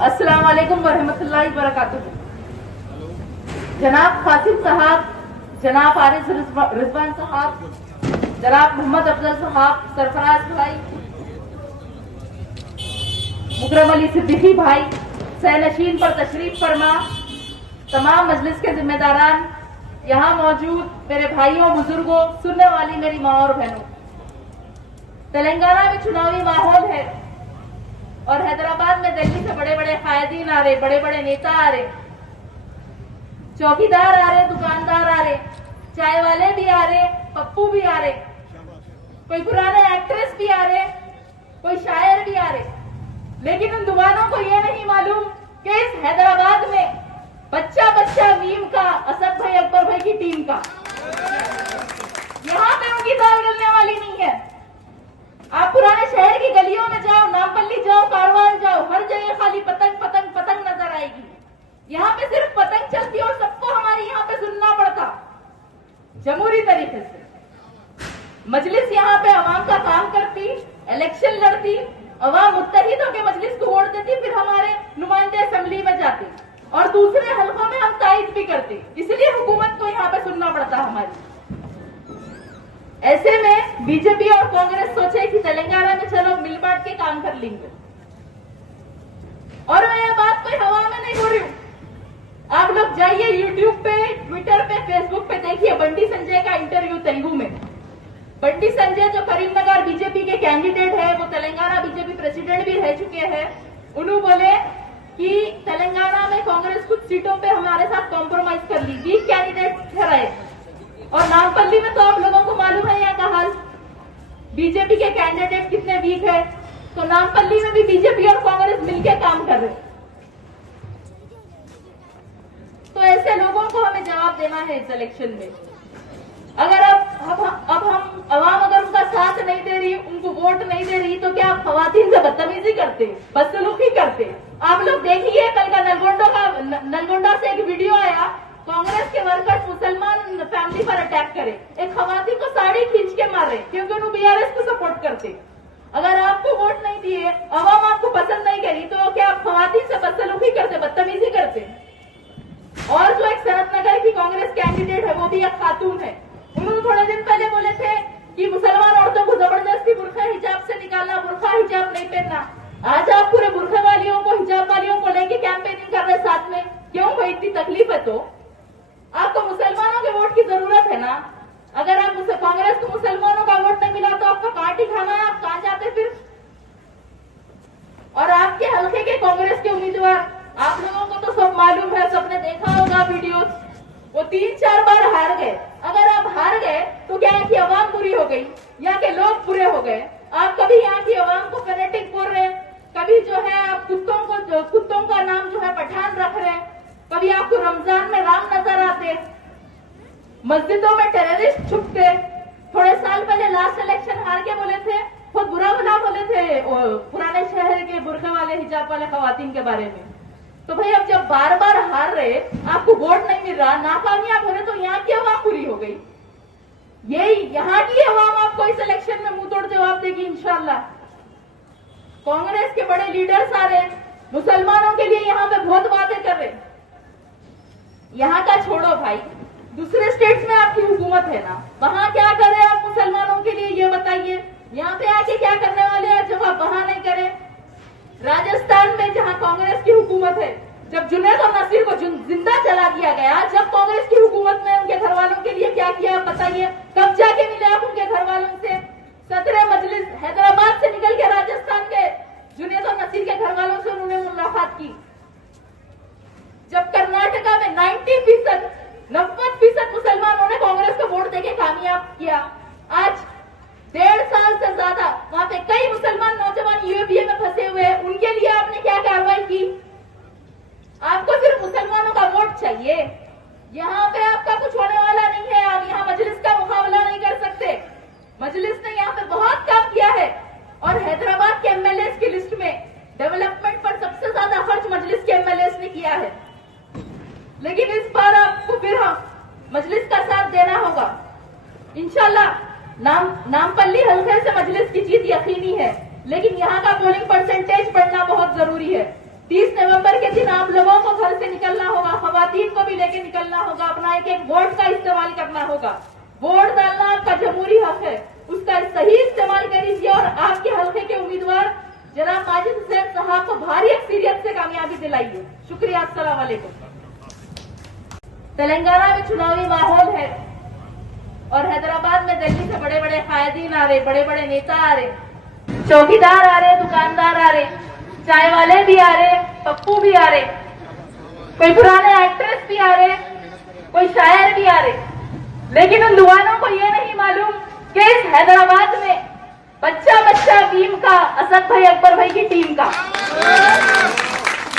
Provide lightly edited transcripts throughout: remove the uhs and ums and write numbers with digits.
अस्सलाम वालेकुम वरहमतुल्लाहि वबरकातुहू। जनाब कासिम साहब, जनाब आरिफ रिजवान साहब, जनाब मोहम्मद अफजल साहब, सरफराज भाई, मुकरम अली सिद्दीकी भाई, सैनशीन पर तशरीफ फरमा, तमाम मजलिस के जिम्मेदारान, यहाँ मौजूद मेरे भाइयों, बुजुर्गों, सुनने वाली मेरी माँ और बहनों, तेलंगाना में चुनावी माहौल है और हैदराबाद में दिल्ली से बड़े बड़े कायदीन आ रहे, बड़े बड़े नेता आ रहे, चौकीदार आ रहे, दुकानदार आ रहे, चाय वाले भी आ रहे, पप्पू भी आ रहे, कोई पुराने एक्ट्रेस भी आ रहे, कोई शायर भी आ रहे, लेकिन उन दुकानों को ये नहीं मालूम कि इस हैदराबाद में बच्चा बच्चा मीम का, असद भाई, अकबर भाई की टीम का, यहाँ पे उनकी दाल गलने वाली नहीं है। आप पुराने शहर की गलियों में जाओ, नामपल्ली जाओ, कारवान जाओ, हर जगह खाली पतंग पतंग पतंग नजर आएगी। यहाँ पे सिर्फ पतंग चलती और सबको हमारी यहाँ पे सुनना पड़ता जमहूरी तरीके से। मजलिस यहाँ पे अवाम का काम करती, इलेक्शन लड़ती, अवाम मुत्तहिद होकर मजलिस को वोट देती, फिर हमारे नुमाइंदे असेंबली में जाते और दूसरे हलकों में हम तायद भी करते, इसलिए हुकूमत को यहाँ पे सुनना पड़ता हमारी। ऐसे में बीजेपी और कांग्रेस सोचे कि तेलंगाना में चलो मिल बांट के काम कर लेंगे। और मैं ये बात कोई हवा में नहीं बोल रही हूँ, आप लोग जाइए यूट्यूब पे, ट्विटर पे, फेसबुक पे देखिए बंटी संजय का इंटरव्यू तेलुगु में। बंटी संजय जो करीमनगर बीजेपी के कैंडिडेट है, वो तेलंगाना बीजेपी प्रेसिडेंट भी रह चुके हैं, उन्होंने बोले कि तेलंगाना में कांग्रेस कुछ सीटों पे हमारे साथ कॉम्प्रोमाइज कर ली, वीक कैंडिडेट ठहराए। और नामपल्ली में तो आप लोगों को मालूम है यहाँ का हाल, बीजेपी के कैंडिडेट कितने वीक है, तो नामपल्ली में भी बीजेपी और कांग्रेस मिलकर काम कर रहे। तो ऐसे लोगों को हमें जवाब देना है इस इलेक्शन में। अगर अब हम अवाम अगर उनका साथ नहीं दे रही, उनको वोट नहीं दे रही, तो क्या आप खवातीन से बदतमीजी करते, बदसलूकी करते? आप लोग देखिए कल का नलगोंडा से एक वीडियो आया, कांग्रेस के वर्कर्स मुसलमान फैमिली पर अटैक करे, एक खवाती को साड़ी खींच के मारे क्योंकि उन्होंने बीआरएस को सपोर्ट करते। अगर आपको वोट नहीं दिए, अवाम आपको पसंद नहीं करी, तो क्या आप खवाती से बदसलूकी करते, बदतमीजी करते? और जो एक सनत नगर की कांग्रेस कैंडिडेट है, वो भी एक खातून है, उन्होंने थोड़े दिन पहले बोले थे कि मुसलमान औरतों को जबरदस्ती बुरखा हिजाब से निकालना, बुरखा हिजाब नहीं पहनना। आज आप पूरे बुरखा वालियों को, हिजाब वालियों को लेके कैंपेनिंग कर रहे साथ में, क्यों भाई? इतनी तकलीफ है तो आपको मुसलमानों के वोट की जरूरत है ना। अगर आप कांग्रेस को मुसलमानों का वोट नहीं मिला तो आपका काट ही खाना है, आप कहां जाते फिर? और आपके हल्के के कांग्रेस के उम्मीदवार, आप लोगों को तो सब मालूम है, सबने देखा होगा वीडियोस, वो 3-4 बार हार गए। अगर आप हार गए तो क्या यहाँ की आवाम बुरी हो गई, यहाँ के लोग बुरे हो गए? आप कभी यहाँ की आवाम को फेनेटिक बोल रहे, कभी जो है आप कुत्तों का नाम जो है पठान रख रहे, कभी आपको रमजान में राम नजर आते, मस्जिदों में टेररिस्ट छुपते। थोड़े साल पहले लास्ट इलेक्शन हार के बोले थे, बहुत बुरा बोले थे पुराने शहर के बुरखा वाले, हिजाब वाले खवातीन के बारे में। तो भाई अब जब बार बार हार रहे, आपको वोट नहीं मिल रहा, नाकामयाब हो रहे, तो यहाँ की आवाम पूरी हो गई। यही यहाँ की आवाम आपको इस इलेक्शन में मुंह तोड़ जवाब देगी इंशाल्लाह। कांग्रेस के बड़े लीडर्स आ रहे, मुसलमानों के लिए यहाँ पे बहुत बातें कर रहे। यहाँ का छोड़ो भाई, दूसरे स्टेट्स में आपकी हुकूमत है ना, वहां क्या कर रहे हैं आप मुसलमानों के लिए, ये बताइए। यहाँ पे आके क्या करने वाले हैं जब आप वहां नहीं करें? राजस्थान में जहां कांग्रेस की हुकूमत है, जब जुनैद और नसीर को जिंदा जला दिया गया, जब कांग्रेस की हुकूमत ने उनके घर वालों के लिए क्या किया आप बताइए? कब जाके मिले आप उनके घर वालों से? सदर मजलिस हैदराबाद से निकल के राजस्थान के जुनैद और नसीर के घर वालों से उन्होंने मुलाकात की। जब कर्नाटका में 90% मुसलमानों ने कांग्रेस को वोट देके कामयाब किया, आज 1.5 साल से ज्यादा वहां पे कई मुसलमान नौजवान यूएपीए में फंसे हुए हैं, उनके लिए आपने क्या कार्रवाई की? आपको सिर्फ मुसलमानों का वोट चाहिए, यहाँ पे आपका कुछ होने वाला नहीं है। आप यहाँ मजलिस का मुकाबला नहीं कर सकते। मजलिस ने यहाँ पे बहुत काम किया है और हैदराबाद के एमएलए की लिस्ट में डेवलपमेंट पर सबसे ज्यादा खर्च मजलिस के एमएलए ने किया है। लेकिन इस बार आपको फिर मजलिस का साथ देना होगा इंशाल्लाह। नामपल्ली हल्के से मजलिस की जीत यकीनी है, लेकिन यहाँ का पोलिंग परसेंटेज बढ़ना बहुत जरूरी है। 30 नवंबर के दिन आप लोगों को घर से निकलना होगा, खवातीन को भी लेके निकलना होगा, अपना एक वोट का इस्तेमाल करना होगा। वोट डालना आपका जमहूरी हक है, उसका सही इस्तेमाल करिए और आपके हल्के के उम्मीदवार जनाब माजिद हुसैन साहब को भारी एक्सपीरियंस से कामयाबी दिलाइए। शुक्रिया, अस्सलाम वालेकुम। तेलंगाना में चुनावी माहौल है और हैदराबाद में दिल्ली से बड़े बड़े कायदीन आ रहे, बड़े बड़े नेता आ रहे, चौकीदार आ रहे, दुकानदार आ रहे, चाय वाले भी आ रहे, पप्पू भी आ रहे, कोई पुराने एक्ट्रेस भी आ रहे, कोई शायर भी आ रहे, लेकिन उन दुकानों को ये नहीं मालूम कि इस हैदराबाद में बच्चा बच्चा टीम का, असद भाई अकबर भाई की टीम का,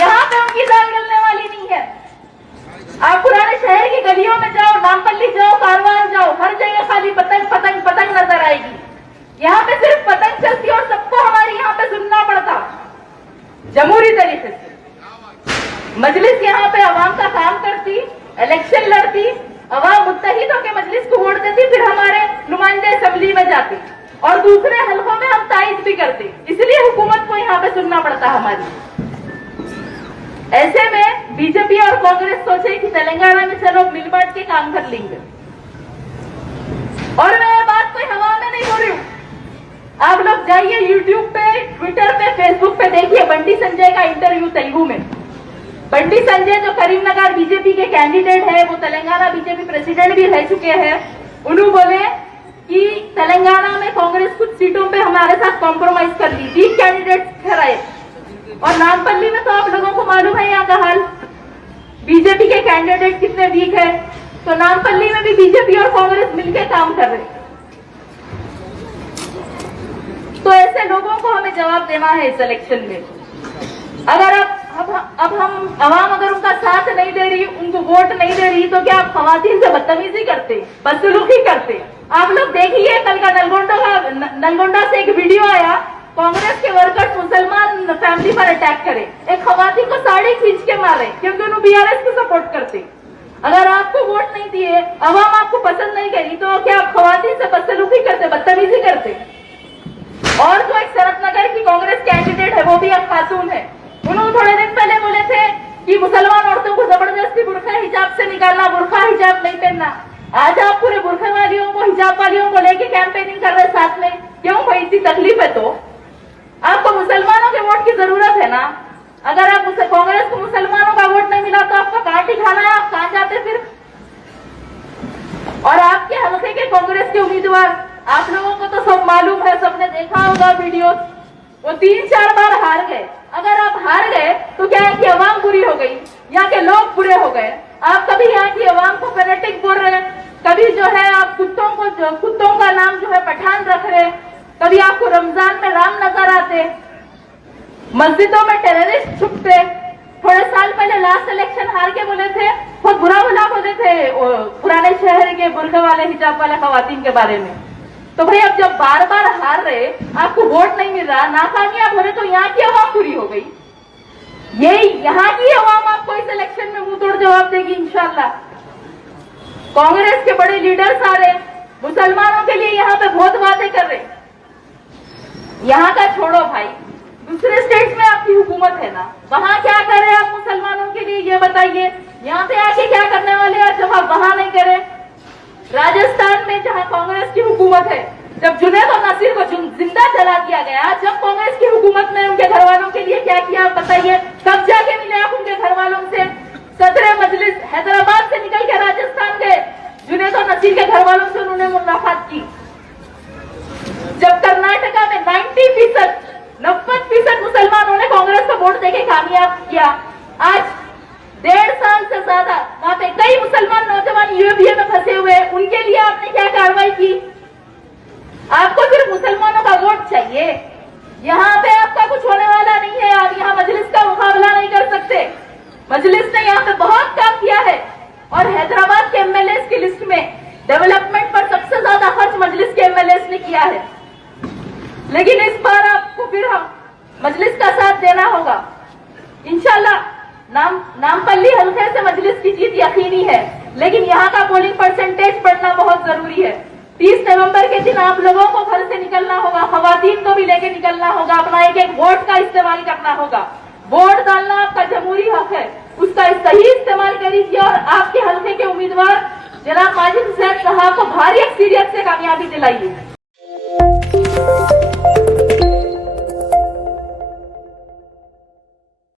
यहाँ पे उनकी दाल गलने वाली नहीं है। आप पुराने शहर की गलियों में जाओ, नामपल्ली जाओ, कारवान जाओ, हर जगह खाली पतंग पतंग पतंग नजर आएगी। यहाँ पे सिर्फ पतंग चलती और सबको हमारी यहाँ पे सुनना पड़ता जमहूरी तरीके से। मजलिस यहाँ पे अवाम का काम करती, इलेक्शन लड़ती, अवाम मुत्तहिद होकर मजलिस को वोट देती, फिर हमारे नुमाइंदे असेंबली में जाते और दूसरे हलकों में हम तायद भी करते, इसलिए हुकूमत को यहाँ पे सुनना पड़ता हमारी। ऐसे में बीजेपी और कांग्रेस सोचे कि तेलंगाना में चलो मिल बांट के काम कर लेंगे। और मैं ये बात कोई हवा में नहीं बोल रही हूँ, आप लोग जाइए यूट्यूब पे, ट्विटर पे, फेसबुक पे देखिए बंटी संजय का इंटरव्यू तेलुगु में। बंटी संजय जो करीमनगर बीजेपी के कैंडिडेट है, वो तेलंगाना बीजेपी प्रेसिडेंट भी रह चुके हैं, उन्होंने बोले कि तेलंगाना में कांग्रेस कुछ सीटों पे हमारे साथ कॉम्प्रोमाइज कर ली, 3 कैंडिडेट ठहराए। और नामपल्ली में तो आप लोगों को मालूम है यहाँ का हाल, बीजेपी के कैंडिडेट कितने वीक है, तो नामपल्ली में भी बीजेपी और कांग्रेस मिलकर काम कर रहे। तो ऐसे लोगों को हमें जवाब देना है इस इलेक्शन में। अगर अब हम अवाम अगर उनका साथ नहीं दे रही, उनको वोट नहीं दे रही, तो क्या आप खवातीन से बदतमीजी करते, बदसलूकी करते? आप लोग देखिए कल का नलगोंडा से एक वीडियो आया, कांग्रेस के वर्कर्स मुसलमान फैमिली पर अटैक करे, एक खवातीन को साड़ी खींच के मारे क्योंकि उन्होंने बीआरएस को सपोर्ट करते। अगर आपको वोट नहीं दिए, अवाम आपको पसंद नहीं करी, तो क्या आप खवातीन से बदसलूकी करते, बदतमीजी करते? और जो एक शरतनगर की कांग्रेस कैंडिडेट है, वो भी एक खातून है, उन्होंने थोड़े दिन पहले बोले थे कि मुसलमान औरतों को जबरदस्ती बुर्का हिजाब से निकालना, बुर्का हिजाब नहीं पहनना। आज आप पूरे बुर्खे वालियों को, हिजाब वालियों को लेके कैंपेनिंग कर रहे साथ में, क्यों भाई? इतनी तकलीफ है तो आपको मुसलमानों के वोट की जरूरत है ना। अगर आप कांग्रेस को मुसलमानों का वोट नहीं मिला तो आपका कहाँ ठिकाना है, आप कहाँ जाते फिर? और आपके हल्के के कांग्रेस के उम्मीदवार, आप लोगों को तो सब मालूम है, सबने देखा होगा वीडियो, वो 3-4 बार हार गए। अगर आप हार गए तो क्या है कि अवाम बुरी हो गई, यहाँ के लोग बुरे हो गए। आप कभी यहाँ की अवाम को फेनेटिक बोल रहे हैं, कभी जो है आप कुत्तों का नाम जो है पठान रख रहे, कभी आपको रमजान में राम नजर आते, मस्जिदों में टेररिस्ट छुपते। थोड़े साल पहले लास्ट इलेक्शन हार के बोले थे, बहुत बुरा बोले थे पुराने शहर के बुर्खे वाले, हिजाब वाले खवातीन के बारे में। तो भाई अब जब बार बार हार रहे, आपको वोट नहीं मिल रहा, नाकामयाब हो रहे, तो यहाँ की अवाम पूरी हो गई। ये यहाँ की अवाम आपको इस इलेक्शन में मुंह तोड़ जवाब देगी इंशाल्लाह। कांग्रेस के बड़े लीडर्स आ रहे, मुसलमानों के लिए यहाँ पे बहुत वादे कर रहे। यहाँ का छोड़ो भाई, दूसरे स्टेट्स में आपकी हुकूमत है ना, वहाँ क्या कर रहे आप मुसलमानों के लिए, ये बताइए। यहाँ पे आके क्या करने वाले हैं जब आप वहाँ नहीं करे? राजस्थान में जहाँ कांग्रेस की हुकूमत है, जब जुनैद और नसीर को जिंदा जला दिया गया, जब कांग्रेस की हुकूमत में उनके घर वालों के लिए क्या किया आप बताइए? कब जाके मिले आप उनके घर वालों से? सदर मजलिस हैदराबाद से निकल के राजस्थान गए, जुनैद और नसीर के घर वालों से उन्होंने मुलाकात की। जब कर्नाटका में 90% मुसलमानों ने कांग्रेस को वोट देके कामयाब किया, आज 1.5 साल से ज्यादा वहां पे कई मुसलमान नौजवान यूएपीए में फंसे हुए, उनके लिए आपने क्या कार्रवाई की? आपको सिर्फ मुसलमानों का वोट चाहिए, यहाँ पे आपका कुछ होने वाला नहीं है। आप यहाँ मजलिस का मुकाबला नहीं कर सकते। मजलिस ने यहाँ पे बहुत काम किया है और हैदराबाद के एमएलए की लिस्ट में डेवलपमेंट पर सबसे ज्यादा खर्च मजलिस के एमएलए ने किया है। लेकिन इस बार आपको फिर मजलिस का साथ देना होगा इंशाल्लाह। नामपल्ली हल्के से मजलिस की जीत यकीनी है, लेकिन यहाँ का पोलिंग परसेंटेज बढ़ना बहुत जरूरी है। 30 नवंबर के दिन आप लोगों को घर से निकलना होगा, खवातीन को भी लेके निकलना होगा, अपना एक एक वोट का इस्तेमाल करना होगा। वोट डालना आपका जमहूरी हक है, उसका सही इस्तेमाल करिए और आपके हल्के के उम्मीदवार जनाब माजिद हुसैन साहब को भारी अक्सरियत से कामयाबी दिलाइए।